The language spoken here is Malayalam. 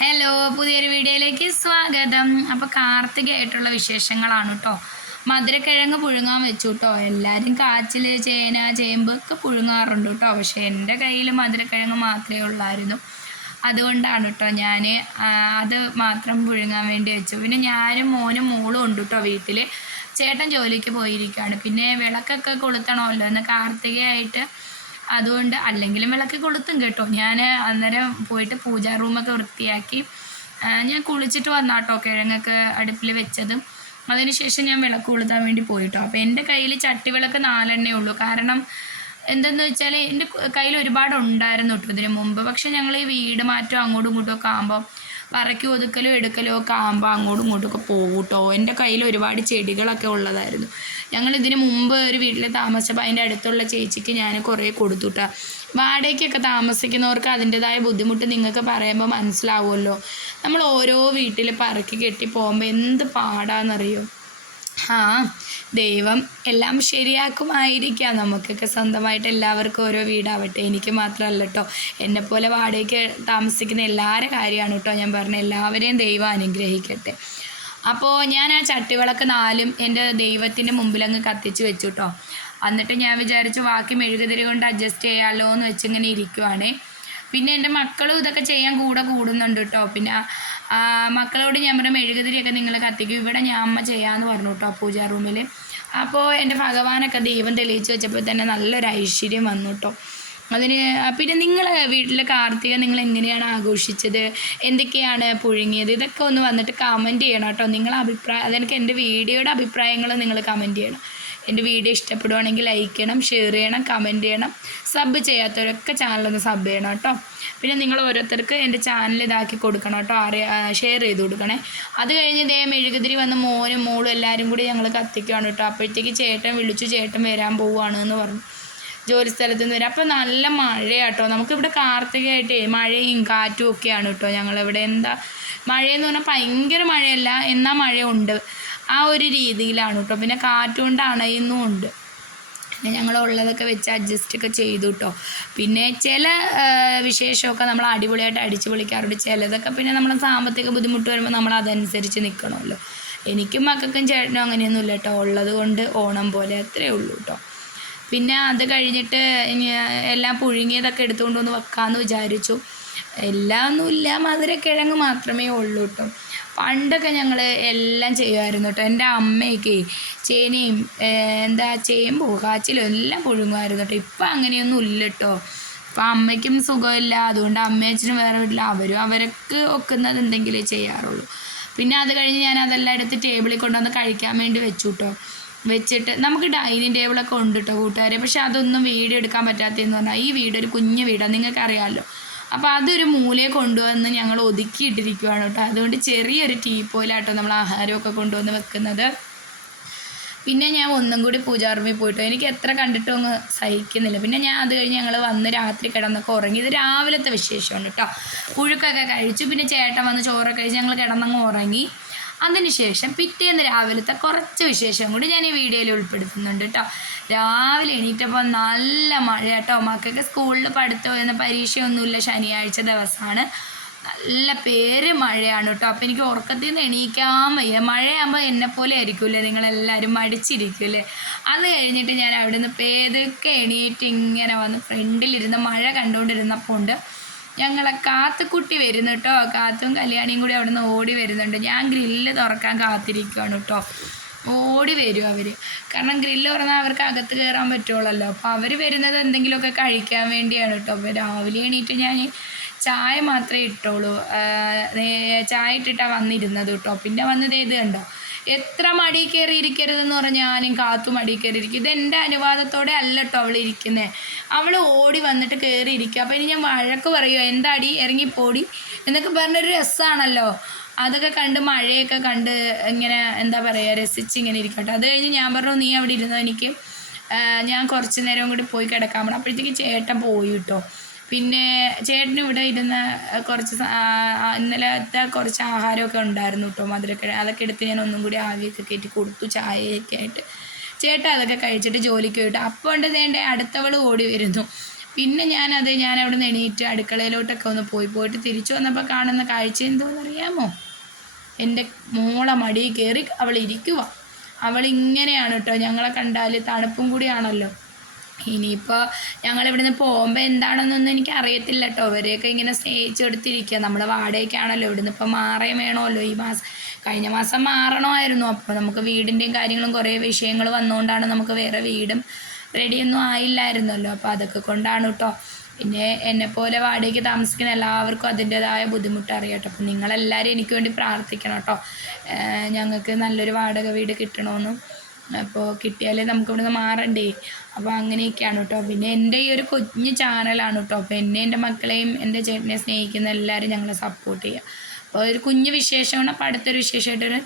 ഹലോ പുതിയൊരു വീഡിയോയിലേക്ക് സ്വാഗതം. അപ്പോൾ കാർത്തികയായിട്ടുള്ള വിശേഷങ്ങളാണ് കേട്ടോ മധുരക്കിഴങ്ങ് പുഴുങ്ങാൻ വെച്ചു കേട്ടോ എല്ലാവരും കാച്ചിൽ ചേന ചേമ്പ് ഒക്കെ പുഴുങ്ങാറുണ്ട് കേട്ടോ പക്ഷേ എന്റെ കയ്യിൽ മധുരക്കിഴങ്ങ് മാത്രമേ ഉള്ളായിരുന്നു. അതുകൊണ്ടാണ് കേട്ടോ ഞാൻ അത് മാത്രം പുഴുങ്ങാൻ വേണ്ടി വെച്ചു. പിന്നെ ഞാനും മോനും മോളും ഉണ്ട് കേട്ടോ വീട്ടിൽ ചേട്ടൻ ജോലിക്ക് പോയിരിക്കുകയാണ് പിന്നെ വിളക്കൊക്കെ കൊളുത്തണമല്ലോ. എന്ന് കാർത്തികയായിട്ട് അതുകൊണ്ട് അല്ലെങ്കിലും വിളക്ക് കൊളുത്തും കേട്ടോ. ഞാൻ അന്നേരം പോയിട്ട് പൂജാ റൂമൊക്കെ വൃത്തിയാക്കി ഞാൻ കുളിച്ചിട്ട് വന്നാട്ടോ കിഴങ്ങൊക്കെ അടുപ്പിൽ വെച്ചതും. അതിനുശേഷം ഞാൻ വിളക്ക് കൊളുത്താൻ വേണ്ടി പോയിട്ടോ. അപ്പോൾ എന്റെ കയ്യിൽ ചട്ടി വിളക്ക് നാലെണ്ണേ ഉള്ളൂ. കാരണം എന്തെന്ന് വെച്ചാൽ എന്റെ കയ്യിൽ ഒരുപാട് ഉണ്ടായിരുന്നു കേട്ടോ ഇതിന് മുമ്പ്. പക്ഷെ ഞങ്ങൾ ഈ വീട് മാറ്റം അങ്ങോട്ടും ഇങ്ങോട്ടും ഒക്കെ ആകുമ്പോൾ പറക്കി ഒതുക്കലും എടുക്കലോ ഒക്കെ ആകുമ്പോൾ അങ്ങോട്ടും ഇങ്ങോട്ടും ഒക്കെ പോകും കേട്ടോ എന്റെ കയ്യിൽ ഒരുപാട് ചെടികളൊക്കെ ഉള്ളതായിരുന്നു. ഞങ്ങൾ ഇതിന് മുമ്പ് ഒരു വീട്ടിൽ താമസിച്ചപ്പോൾ അതിന്റെ അടുത്തുള്ള ചേച്ചിക്ക് ഞാൻ കുറേ കൊടുത്തു കേട്ടോ വാടകയ്ക്കൊക്കെ താമസിക്കുന്നവർക്ക് അതിന്റെതായ ബുദ്ധിമുട്ട് നിങ്ങൾക്ക് പറയുമ്പോൾ മനസ്സിലാവുമല്ലോ. നമ്മൾ ഓരോ വീട്ടിൽ പറക്കി കെട്ടി പോകുമ്പോൾ എന്ത് പാടാന്നറിയോ? ആ ദൈവം എല്ലാം ശരിയാക്കുമായിരിക്കാം. നമുക്കൊക്കെ സ്വന്തമായിട്ട് എല്ലാവർക്കും ഓരോ വീടാവട്ടെ. എനിക്ക് മാത്രമല്ല കേട്ടോ എന്നെപ്പോലെ വാടകയ്ക്ക് താമസിക്കുന്ന എല്ലാവരുടെ കാര്യമാണ് കേട്ടോ ഞാൻ പറഞ്ഞ എല്ലാവരെയും ദൈവം അനുഗ്രഹിക്കട്ടെ. അപ്പോൾ ഞാൻ ആ ചട്ടിവിളക്ക് നാലും എന്റെ ദൈവത്തിന്റെ മുമ്പിലങ്ങ് കത്തിച്ച് വെച്ചു കേട്ടോ എന്നിട്ട് ഞാൻ വിചാരിച്ചു ബാക്കി മെഴുകുതിരി കൊണ്ട് അഡ്ജസ്റ്റ് ചെയ്യാമല്ലോ എന്ന് വെച്ചിങ്ങനെ ഇരിക്കുവാണേ. പിന്നെ എന്റെ മക്കളും ഇതൊക്കെ ചെയ്യാൻ കൂടെ കൂടുന്നുണ്ട് കേട്ടോ പിന്നെ മക്കളോട് ഞാൻ പറഞ്ഞു മെഴുകുതിരിയൊക്കെ നിങ്ങൾ കത്തിക്കും. ഇവിടെ ഞാൻ അമ്മ ചെയ്യാമെന്ന് പറഞ്ഞു കേട്ടോ പൂജാ റൂമിൽ. അപ്പോൾ എന്റെ ഭഗവാനൊക്കെ ദൈവം തെളിയിച്ച് വെച്ചപ്പോൾ തന്നെ നല്ലൊരു ഐശ്വര്യം വന്നു കേട്ടോ അതിന് പിന്നെ നിങ്ങൾ വീട്ടിലെ കാർത്തിക നിങ്ങൾ എങ്ങനെയാണ് ആഘോഷിച്ചത്? എന്തൊക്കെയാണ് പുഴുങ്ങിയത്? ഇതൊക്കെ ഒന്ന് വന്നിട്ട് കമന്റ് ചെയ്യണം കേട്ടോ നിങ്ങളെ അഭിപ്രായം അതെനിക്ക് എന്റെ വീഡിയോയുടെ അഭിപ്രായങ്ങൾ നിങ്ങൾ കമന്റ് ചെയ്യണം. എന്റെ വീഡിയോ ഇഷ്ടപ്പെടുവാണെങ്കിൽ ലൈക്ക് ചെയ്യണം ഷെയർ ചെയ്യണം കമന്റ് ചെയ്യണം. സബ് ചെയ്യാത്തവരൊക്കെ ചാനലൊന്ന് സബ് ചെയ്യണം കേട്ടോ. പിന്നെ നിങ്ങൾ ഓരോരുത്തർക്ക് എന്റെ ചാനൽ ഇതാക്കി കൊടുക്കണം കേട്ടോ. അറിയ ഷെയർ ചെയ്ത് കൊടുക്കണേ. അത് കഴിഞ്ഞ് ഇതേ മെഴുകുതിരി വന്ന് മോനും മോളും എല്ലാവരും കൂടി ഞങ്ങൾ കത്തിക്കുകയാണ് കേട്ടോ. അപ്പോഴത്തേക്ക് ചേട്ടൻ വിളിച്ചു ചേട്ടൻ വരാൻ പോവുകയാണ് എന്ന് പറഞ്ഞു. ജോലി സ്ഥലത്ത് നിന്ന് വരാം. അപ്പോൾ നല്ല മഴയാട്ടോ. നമുക്കിവിടെ കാർത്തികയായിട്ടേ മഴയും കാറ്റും ഒക്കെയാണ് കേട്ടോ ഞങ്ങളിവിടെ. എന്താ? മഴയെന്ന് പറഞ്ഞാൽ ഭയങ്കര മഴയല്ല. എന്നാൽ മഴയുണ്ട്? ആ ഒരു രീതിയിലാണ് കേട്ടോ പിന്നെ കാറ്റുകൊണ്ട് അണയുന്നും ഉണ്ട്. പിന്നെ ഞങ്ങൾ ഉള്ളതൊക്കെ വെച്ച് അഡ്ജസ്റ്റ് ഒക്കെ ചെയ്തു കേട്ടോ പിന്നെ ചില വിശേഷമൊക്കെ നമ്മൾ അടിപൊളിയായിട്ട് അടിച്ചു പൊളിക്കാറുണ്ട്. ചിലതൊക്കെ പിന്നെ നമ്മൾ സാമ്പത്തിക ബുദ്ധിമുട്ട് വരുമ്പോൾ നമ്മൾ അതനുസരിച്ച് നിൽക്കണമല്ലോ. എനിക്കും മക്കൾക്കും ചേട്ടനും അങ്ങനെയൊന്നും ഇല്ല കേട്ടോ ഉള്ളത് കൊണ്ട് ഓണം പോലെ അത്രേ ഉള്ളൂ കേട്ടോ പിന്നെ അത് കഴിഞ്ഞിട്ട് എല്ലാം പുഴുങ്ങിയതൊക്കെ എടുത്തുകൊണ്ട് വന്ന് വെക്കാമെന്ന് വിചാരിച്ചു. എല്ലാം ഒന്നുമില്ല മധുരക്കിഴങ്ങ് മാത്രമേ ഉള്ളൂ കേട്ടോ പണ്ടൊക്കെ ഞങ്ങൾ എല്ലാം ചെയ്യുമായിരുന്നു കേട്ടോ എന്റെ അമ്മയൊക്കെ ചേനയും എന്താ ചേമ്പോ കാച്ചിലും എല്ലാം പുഴുങ്ങുമായിരുന്നു കേട്ടോ ഇപ്പം അങ്ങനെയൊന്നും ഇല്ല കേട്ടോ ഇപ്പം അമ്മയ്ക്കും സുഖമില്ല. അതുകൊണ്ട് അമ്മയച്ഛനും വേറെ വീട്ടിൽ അവരും അവർക്ക് ഒക്കുന്നത് എന്തെങ്കിലേ ചെയ്യാറുള്ളൂ. പിന്നെ അത് കഴിഞ്ഞ് ഞാൻ അതെല്ലാം എടുത്ത് ടേബിളിൽ കൊണ്ടുവന്ന് കഴിക്കാൻ വേണ്ടി വെച്ചു കേട്ടോ വെച്ചിട്ട് നമുക്ക് ഡൈനിങ് ടേബിളൊക്കെ ഉണ്ട് കേട്ടോ കൂട്ടുകാരെ. പക്ഷെ അതൊന്നും വീഡിയോ എടുക്കാൻ പറ്റാത്തതെന്ന് പറഞ്ഞാൽ ഈ വീട് ഒരു കുഞ്ഞു വീടാണ് നിങ്ങൾക്ക് അറിയാമല്ലോ അപ്പോൾ അതൊരു മൂലയെ കൊണ്ടുവന്ന് ഞങ്ങൾ ഒതുക്കിയിട്ടിരിക്കുവാണ് കേട്ടോ. അതുകൊണ്ട് ചെറിയൊരു ടീ പോയിലാട്ടോ നമ്മൾ ആഹാരമൊക്കെ കൊണ്ടുവന്ന് വെക്കുന്നത്. പിന്നെ ഞാൻ ഒന്നും കൂടി പൂജാർമി പോയിട്ടോ. എനിക്ക് എത്ര കണ്ടിട്ടും അങ്ങ് സഹിക്കുന്നില്ല. പിന്നെ ഞാൻ അത് കഴിഞ്ഞ് ഞങ്ങൾ വന്ന് രാത്രി കിടന്നൊക്കെ ഉറങ്ങി. ഇത് രാവിലത്തെ വിശേഷമാണ് കേട്ടോ. പുഴുക്കൊക്കെ കഴിച്ചു. പിന്നെ ചേട്ടൻ വന്ന് ചോറൊക്കെ കഴിച്ച് ഞങ്ങൾ കിടന്നങ്ങ് ഉറങ്ങി. അതിനുശേഷം പിറ്റേന്ന് രാവിലത്തെ കുറച്ച് വിശേഷം കൂടി ഞാൻ ഈ വീഡിയോയിൽ ഉൾപ്പെടുത്തുന്നുണ്ട് കേട്ടോ. രാവിലെ എണീറ്റപ്പോൾ നല്ല മഴ കേട്ടോ മക്കൾക്ക് സ്കൂളിൽ പഠിത്തം എന്ന പരീക്ഷയൊന്നുമില്ല ശനിയാഴ്ച ദിവസമാണ്. നല്ല പേര് മഴയാണ് കേട്ടോ. അപ്പം എനിക്ക് ഉറക്കത്തിൽ നിന്ന് എണീക്കാൻ വയ്യ. മഴയാകുമ്പോൾ എന്നെപ്പോലെ ആയിരിക്കുമല്ലേ നിങ്ങളെല്ലാവരും മടിച്ചിരിക്കില്ലേ അത് കഴിഞ്ഞിട്ട് ഞാൻ അവിടെ നിന്ന് പേതൊക്കെ എണീറ്റ് ഇങ്ങനെ വന്ന് ഫ്രണ്ടിലിരുന്ന് മഴ കണ്ടുകൊണ്ടിരുന്നപ്പോൾ ഉണ്ട്. ഞങ്ങളെ കാത്തുക്കുട്ടി വരുന്നു കേട്ടോ. കാത്തും കല്യാണിയും കൂടി അവിടെ നിന്ന് ഓടി വരുന്നുണ്ട്. ഞാൻ ഗ്രില്ല് തുറക്കാൻ കാത്തിരിക്കുകയാണ് കേട്ടോ. ഓടി വരും അവർ കാരണം ഗ്രില്ല് തുറന്നാൽ അവർക്ക് അകത്ത് കയറാൻ പറ്റുള്ളല്ലോ അപ്പോൾ അവർ വരുന്നത് എന്തെങ്കിലുമൊക്കെ കഴിക്കാൻ വേണ്ടിയാണ് കേട്ടോ. അപ്പോൾ രാവിലെ എണീറ്റ് ഞാൻ ചായ മാത്രമേ ഇട്ടുള്ളൂ ചായ ഇട്ടിട്ടാണ് വന്നിരുന്നത് കേട്ടോ. പിന്നെ വന്നത് ഏത് കണ്ടോ? എത്ര മടി കയറി ഇരിക്കരുതെന്ന് പറഞ്ഞാൽ ഞാനും കാത്തു മടി കയറി ഇരിക്കും. ഇതെന്റെ അനുവാദത്തോടെ അല്ല കേട്ടോ അവൾ ഇരിക്കുന്നത് അവൾ ഓടി വന്നിട്ട് കയറി ഇരിക്കുക അപ്പോൾ ഇനി ഞാൻ വഴക്ക് പറയുമോ എന്താടി? ഇറങ്ങിപ്പോടി? എന്നൊക്കെ പറഞ്ഞൊരു രസമാണല്ലോ അതൊക്കെ കണ്ട് മഴയൊക്കെ കണ്ട് ഇങ്ങനെ എന്താ പറയുക രസിച്ച് ഇങ്ങനെ ഇരിക്കട്ടെ. അത് കഴിഞ്ഞ് ഞാൻ പറഞ്ഞു നീ അവിടെ ഇരുന്നോ? എനിക്ക് ഞാൻ കുറച്ച് നേരം കൂടി പോയി കിടക്കാൻ പറഞ്ഞു. അപ്പോഴത്തേക്ക് ചേട്ടൻ പോയി കേട്ടോ പിന്നെ ചേട്ടന് ഇവിടെ ഇരുന്ന കുറച്ച് ഇന്നലത്തെ കുറച്ച് ആഹാരമൊക്കെ ഉണ്ടായിരുന്നു കേട്ടോ മധുരക്കിഴ അതൊക്കെ എടുത്ത് ഞാൻ ഒന്നും കൂടി ആവിയൊക്കെ കയറ്റി കൊടുത്തു ചായയൊക്കെ ആയിട്ട്. ചേട്ടൻ അതൊക്കെ കഴിച്ചിട്ട് ജോലിക്ക് പോയിട്ട് അപ്പോൾ ഉണ്ട് വേണ്ടേ അടുത്തവൾ ഓടി വരുന്നു. പിന്നെ ഞാനത് ഞാൻ അവിടെ നിന്ന് എണീറ്റ് അടുക്കളയിലോട്ടൊക്കെ ഒന്ന് പോയി പോയിട്ട് തിരിച്ചു വന്നപ്പോൾ കാണുന്ന കാഴ്ച എന്തോന്നറിയാമോ? എന്റെ മോളെ മടി കയറി അവൾ ഇരിക്കുക അവൾ ഇങ്ങനെയാണ് കേട്ടോ ഞങ്ങളെ കണ്ടാൽ തണുപ്പും കൂടിയാണല്ലോ. ഇനിയിപ്പോൾ ഞങ്ങൾ ഇവിടുന്ന് പോകുമ്പോൾ എന്താണെന്നൊന്നും എനിക്ക് അറിയത്തില്ല കേട്ടോ. അവരെയൊക്കെ ഇങ്ങനെ സ്നേഹിച്ചെടുത്തിരിക്കുക നമ്മൾ വാടകയ്ക്കാണല്ലോ ഇവിടുന്ന് ഇപ്പോൾ മാറേ വേണമല്ലോ ഈ മാസം. കഴിഞ്ഞ മാസം മാറണമായിരുന്നു. അപ്പോൾ നമുക്ക് വീടിന്റെയും കാര്യങ്ങളും കുറേ വിഷയങ്ങൾ വന്നുകൊണ്ടാണ് നമുക്ക് വേറെ വീടും റെഡിയൊന്നും ആയില്ലായിരുന്നല്ലോ. അപ്പോൾ അതൊക്കെ കൊണ്ടാണ് കേട്ടോ പിന്നെ പോലെ വാടകയ്ക്ക് താമസിക്കുന്ന എല്ലാവർക്കും അതിന്റെതായ ബുദ്ധിമുട്ട് അറിയാം കേട്ടോ. അപ്പോൾ നിങ്ങളെല്ലാവരും എനിക്ക് വേണ്ടി പ്രാർത്ഥിക്കണം കേട്ടോ. ഞങ്ങൾക്ക് നല്ലൊരു വാടക വീട് കിട്ടണമെന്നും അപ്പോൾ കിട്ടിയാലേ നമുക്ക് ഇവിടുന്ന് മാറണ്ടേ. അപ്പോൾ അങ്ങനെയൊക്കെയാണ് കേട്ടോ. പിന്നെ എന്റെ ഈ ഒരു കുഞ്ഞ് ചാനലാണ് കേട്ടോ. അപ്പോൾ എന്നെ എന്റെ മക്കളെയും എന്റെ ചേട്ടനെ സ്നേഹിക്കുന്ന എല്ലാവരും ഞങ്ങളെ സപ്പോർട്ട് ചെയ്യുക. അപ്പോൾ ഒരു കുഞ്ഞ് വിശേഷമാണ് അപ്പോൾ അടുത്തൊരു വിശേഷമായിട്ടൊരു